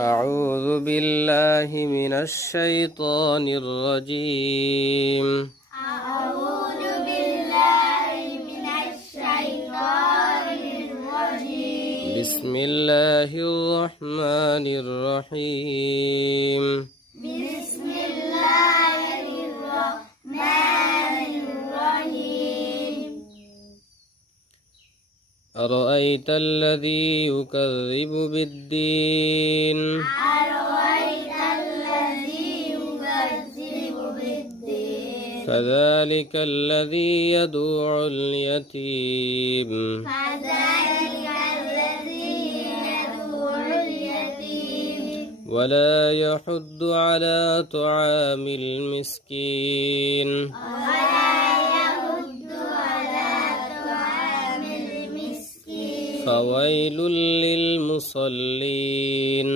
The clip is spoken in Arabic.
أعوذ بالله من الشيطان الرجيم أعوذ بالله من الشيطان الرجيم بسم الله الرحمن الرحيم بسم الله الرحمن الرحيم أرأيت الذي يكذب بالدين أرأيت الذي يكذب بالدين فذلك الذي يدعو اليتيم فذلك الذي يدعو اليتيم ولا يحض على طعام المسكين ولا يحض على طعام المسكين فويل للمصلين